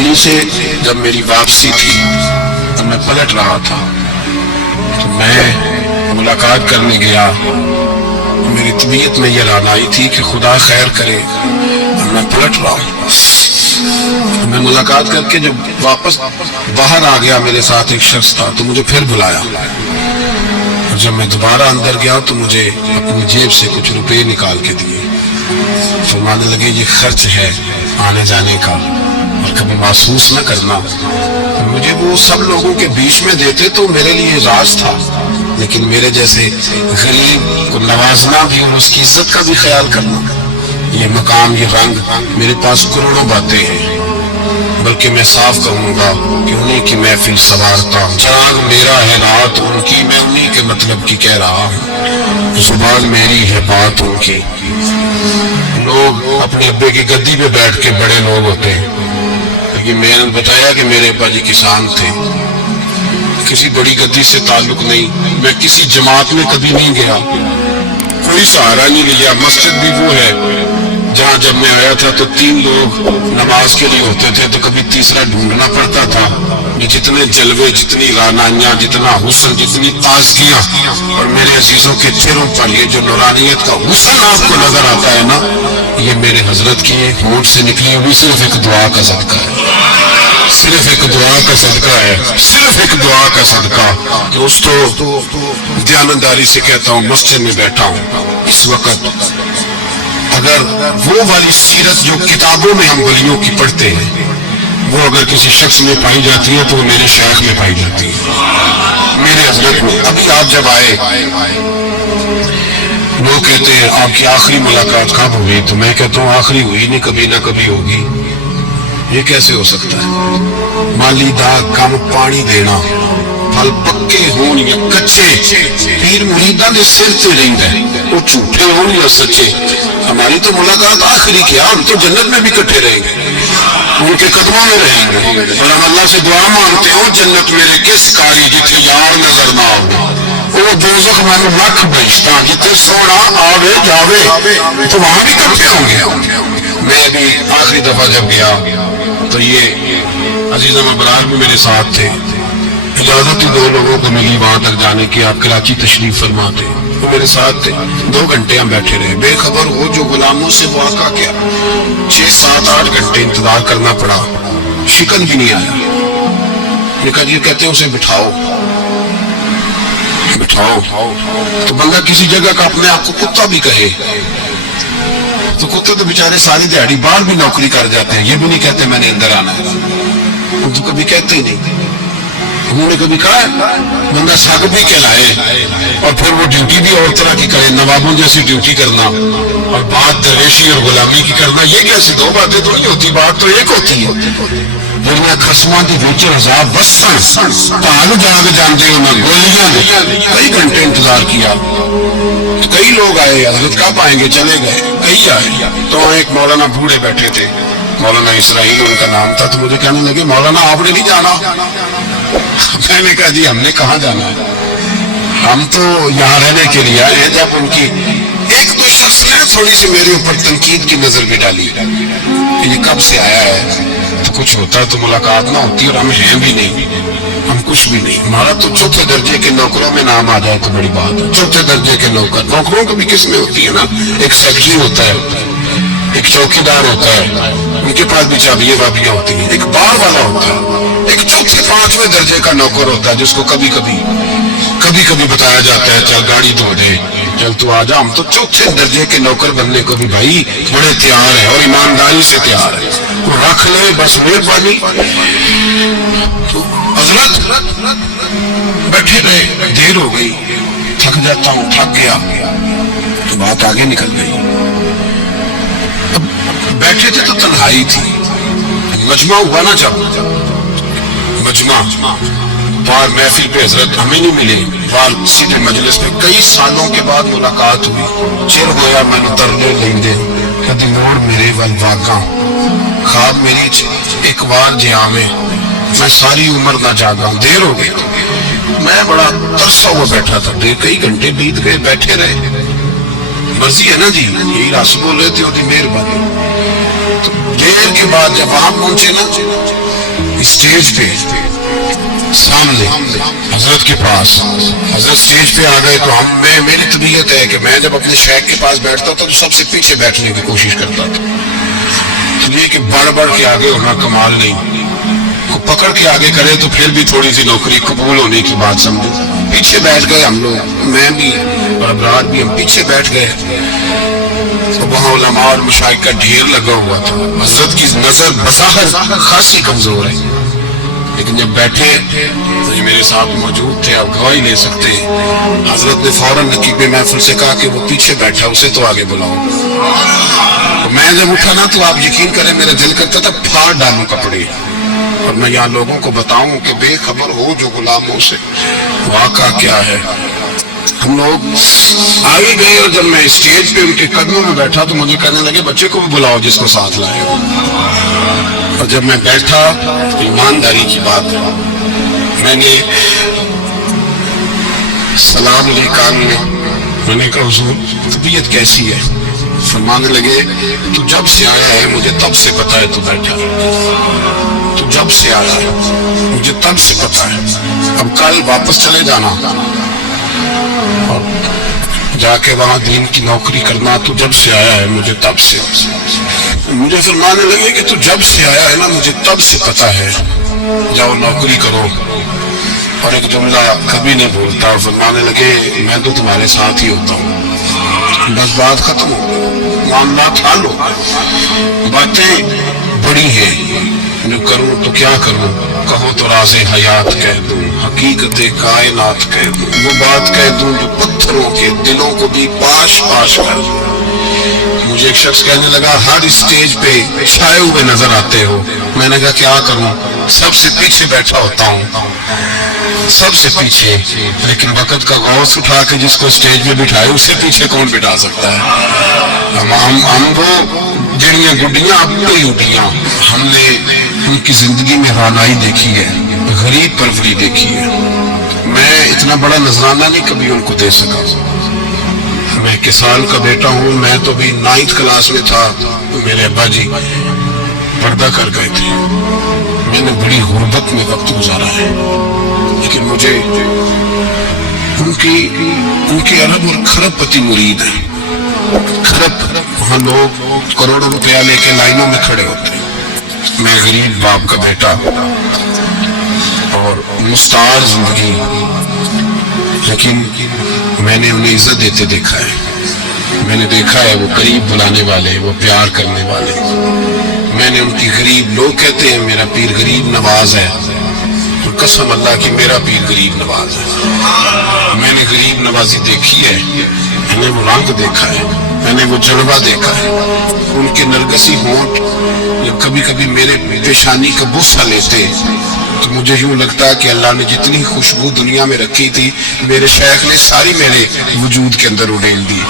دہلی سے جب میری واپسی تھی اور میں پلٹ رہا تھا تو میں ملاقات کرنے گیا. میری طبیعت میں یہ رانائی تھی کہ خدا خیر کرے اور میں پلٹ رہا ہوں. میں ملاقات کر کے جب واپس باہر آ گیا میرے ساتھ ایک شخص تھا تو مجھے پھر بلایا. اور جب میں دوبارہ اندر گیا تو مجھے اپنی جیب سے کچھ روپے نکال کے دیے. فرمانے لگے یہ خرچ ہے آنے جانے کا اور کبھی محسوس نہ کرنا. مجھے وہ سب لوگوں کے بیچ میں دیتے تو میرے لیے راز تھا, لیکن میرے جیسے غریب کو نوازنا بھی اور اس کی عزت کا بھی خیال کرنا, یہ مقام, یہ رنگ, میرے پاس کروڑوں باتیں ہیں. بلکہ میں صاف کہوں گا کہ انہیں کی محفل سوارتا ہوں. چراغ میرا ہے رات ان کی, میں انہیں کے مطلب کی کہہ رہا ہوں. زبان میری ہے بات ان کی. لوگ اپنے ابے کی گدی پہ بیٹھ کے بڑے لوگ ہوتے ہیں, لیکن میں نے بتایا کہ میرے ابا جی کسان تھے. کسی بڑی گدی سے تعلق نہیں. میں کسی جماعت میں کبھی نہیں گیا, کوئی سہارا نہیں لیا. مسجد بھی وہ ہے جہاں جب میں آیا تھا تو 3 لوگ نماز کے لیے ہوتے تھے تو کبھی تیسرا ڈھونڈنا پڑتا تھا. جتنے جلوے, جتنی رانائیاں, جتنا حسن, جتنی تازگیاں, اور میرے عزیزوں کے چہروں پر یہ جو نورانیت کا حسن آپ کو نظر آتا ہے نا, یہ میرے حضرت کی ہونٹ سے نکلی ہوئی صرف ایک دعا کا صدقہ ہے. صرف ایک دعا کا صدقہ ہے, صرف ایک دعا کا صدقہ. دوستو, دیانتداری سے کہتا ہوں, مسجد میں بیٹھا ہوں اس وقت, اگر وہ والی سیرت جو کتابوں میں ہم ولیوں کی پڑھتے ہیں وہ اگر کسی شخص میں پائی جاتی ہے تو وہ میرے شیخ میں پائی جاتی ہے, میرے حضرت میں. ابھی آپ جب آئے, لوگ کہتے ہیں آپ کی آخری ملاقات کب ہوئی, تو میں کہتا ہوں آخری ہوئی نہیں, کبھی نہ کبھی ہوگی. یہ کیسے ہو سکتا ہے؟ مالی دا کم پانی دینا, پھل پکے ہون یا کچے, پیر مریداں دے سر تے رہندا ہے, وہ جھوٹے ہون یا سچے. ہماری تو ملاقات آخری کی, ہم تو جنت میں بھی کٹھے رہیں گے, ان کے قدموں میں رہیں گے. اور ہم اللہ سے دعا مانگتے ہو جنت میرے کس کاری جتھے یار نظر نہ آؤ, وہ دوزخ میں لکھ بہشتاں جتھے سونا آوے جاوے, تو وہاں بھی کٹھے ہوں گے. میں بھی آخری دفعہ جب گیا تو یہ عزیزم ابرار بھی میرے ساتھ تھے. اجازت ہی 2 لوگوں کو ملی وہاں تک جانے کی, آپ کراچی تشریف فرما تھے, وہ میرے ساتھ تھے. 2 گھنٹے ہم بیٹھے رہے, بے خبر ہو جو غلاموں سے واقع کیا. 6, 7, 8 گھنٹے انتظار کرنا پڑا, شکن بھی نہیں آیا. نے کہا جی کہتے ہیں اسے بٹھاؤ بٹھاؤ. تو بندہ کسی جگہ کا اپنے آپ کو کتا بھی کہے, تو کتے تو بیچارے ساری دیہڑی باہر بھی نوکری کر جاتے ہیں, یہ بھی نہیں کہتے میں نے اندر آنا ہے, وہ تو کبھی کہتے ہی نہیں. انہوں نے کبھی کہا ہے بندہ سگ بھی کہلائے اور پھر وہ ڈیوٹی بھی اور طرح کی کرے, نوابوں جیسی ڈیوٹی کرنا اور بات درویشی اور غلامی کی کرنا, یہ کیسی 2 باتیں تو نہیں ہوتی, بات تو ایک ہوتی ہے. دنیا خسماں دی وچ عذاب وسن پہاڑ جاگ جاندے ہو نہ گولیاں. کئی گھنٹے انتظار کیا, کئی لوگ آئے, حضرت کب آئیں گے, چلے گئے. کئی آئے تو ایک مولانا بوڑھے بیٹھے تھے, مولانا اسرائیل ان کا نام تھا. تو مجھے کہنے لگے مولانا آپ نے نہیں جانا. میں نے کہا جی ہم نے کہاں جانا ہے, ہم تو یہاں رہنے کے لیے آئے ہیں. جب ان کی 1-2 شخص نے تھوڑی سی میرے اوپر تنقید کی نظر بھی ڈالی کہ یہ کب سے آیا ہے, تو کچھ ہوتا تو ملاقات نہ ہوتی, اور ہم ہیں بھی نہیں, ہم کچھ بھی نہیں. ہمارا تو 4تھے درجے کے نوکروں میں نام آ جائے تو بڑی بات ہے. 4تھے درجے کے نوکروں کو بھی کس میں ہوتی ہے نا, ایک سیکٹری ہوتا ہے, ایک چوکیدار ہوتا ہے, ان کے پاس بھی چابیاں بابیاں ہوتی ہیں, ایک بار والا ہوتا ہے, ایک 4تھے 5ویں درجے کا نوکر ہوتا ہے جس کو کبھی کبھی بتایا جاتا ہے چل گاڑی دھو دے, چل تو آ جا. ہم تو 4تھے درجے کے نوکر بننے کو بھی بھائی بڑے تیار ہیں اور ایمانداری سے تیار ہیں, وہ رکھ لے بس مہربانی. حضرت بیٹھے رہے, دیر ہو گئی, تھک جاتا ہوں, تھک گیا, تو بات آگے نکل گئی. بیٹھے تھے تو تنہائی تھی, مجمع ہوا نا جب مجمع بار محفل پہ حضرت ہمیں نہیں ملے, بار سیدھے مجلس پہ کئی سالوں کے بعد ملاقات ہوئی. چر ہویا میں ترنے لیندے کدی موڑ میرے ول واگاں, خواب میری ایک بار جہاں میں ساری عمر نہ جاگا. دیر ہو گئی, میں بڑا ترسا ہوا بیٹھا تھا, کئی گھنٹے بیت گئے, بیٹھے رہے. مرضی ہے نا جی, یہی راس بول رہے تھے, وہ مہربانی. تو دیر کے بعد جب وہاں پہنچے نا اسٹیج پہ سامنے حضرت کے پاس، حضرت اسٹیج پہ آ گئے تو میری طبیعت ہے کہ میں جب اپنے شیخ کے پاس بیٹھتا تھا تو سب سے پیچھے بیٹھنے کی کوشش کرتا تھا، اس لیے کہ بڑھ بڑھ کے آگے ہونا کمال نہیں، کو پکڑ کے آگے کرے تو پھر بھی تھوڑی سی نوکری قبول ہونے کی بات سمجھو۔ پیچھے بیٹھ گئے ہم لوگ، میں بھی اور ابرار بھی، ہم پیچھے بیٹھ گئے، تو وہاں علماء اور مشائخ کا ڈھیر لگا ہوا تھا۔ حضرت کی نظر بظاہر خاصی کمزور ہے، لیکن جب بیٹھے تو یہ میرے ساتھ موجود تھے، آپ گواہی لے سکتے ہیں، حضرت نے فوراً نقیب محفل سے کہا کہ وہ پیچھے بیٹھا اسے تو آگے بلاؤ۔ میں جب اٹھا نا تو آپ یقین کریں میرا دل کرتا تھا پھاڑ ڈالوں کپڑے اور میں یہاں لوگوں کو بتاؤں کہ بے خبر ہو جو غلاموں سے واقعہ کیا ہے۔ ہم لوگ آگے گئے اور جب میں اسٹیج پہ ان کے قدموں میں بیٹھا تو مجھے کہنے لگے بچے کو بھی بلاؤ جس کو ساتھ لائے ہو، اور جب میں بیٹھا ایمانداری کی بات ہے، میں نے سلام علیہ کان میں نے کہا حضور طبیعت کیسی ہے؟ فرمانے لگے تو جب سے آیا ہے مجھے تب سے پتا ہے تو بیٹھا، تو جب سے آیا ہے مجھے تب سے پتا ہے، اب کل واپس چلے جانا اور جا کے وہاں دین کی نوکری کرنا، تو جب سے آیا ہے مجھے تب سے، مجھے فرمانے لگے کہ تو جب سے آیا ہے نا مجھے تب سے پتا ہے، جاؤ نوکری کرو۔ اور ایک جملہ کبھی نہیں بھولتا، فرمانے لگے میں تو تمہارے ساتھ ہی ہوتا ہوں، بس بات ختم ہو، معاملات حل ہو، باتیں بڑی ہیں، جو کروں تو کیا کروں، کہو تو راز حیات کہہ دوں، حقیقت کائنات کہہ دوں، وہ بات کہہ دوں جو پتھروں کے دلوں کو بھی پاش پاش کر دوں۔ مجھے ایک شخص کہنے لگا ہر اسٹیج پہ چھائے ہوئے نظر آتے ہو، میں نے کہا کیا کروں، سب سے پیچھے بیٹھا ہوتا ہوں، سب سے پیچھے، لیکن وقت کا غوث اٹھا کے جس کو اسٹیج پہ بٹھائے اس سے پیچھے کون بٹھا سکتا ہے؟ ہم وہ جڑیاں گڈیاں اب نہیں اٹھیاں، ہم نے ان کی زندگی میں رانائی دیکھی ہے، غریب پروری دیکھی ہے۔ میں اتنا بڑا نذرانہ نہیں کبھی ان کو دے سکا، میں کسان کا بیٹا ہوں، میں تو بھی 9th کلاس میں تھا، میرے ابا جی پردہ کر گئے تھے، میں نے بڑی غربت میں وقت گزارا ہے، لیکن مجھے ان کی ارب اور کھرب پتی مرید ہے۔ کھرب وہاں لوگ کروڑوں روپیہ لے کے لائنوں میں کھڑے ہوتے ہیں، میں غریب باپ کا بیٹا اور مستعار زندگی، لیکن میں نے انہیں عزت دیتے دیکھا ہے، میں نے دیکھا ہے وہ قریب بلانے والے، وہ پیار کرنے والے، میں نے ان کی غریب، لوگ کہتے ہیں میرا پیر غریب نواز ہے، اور قسم اللہ کی میرا پیر غریب نواز ہے۔ میں نے غریب نوازی دیکھی ہے، میں نے وہ رنگ دیکھا ہے، میں نے وہ جلوہ دیکھا ہے، ان کے نرگسی ہونٹ جب کبھی کبھی میرے پیشانی کا بوسہ لیتے تو مجھے یوں لگتا کہ اللہ نے جتنی خوشبو دنیا میں رکھی تھی میرے شیخ نے ساری میرے وجود کے اندر اڈیل دی۔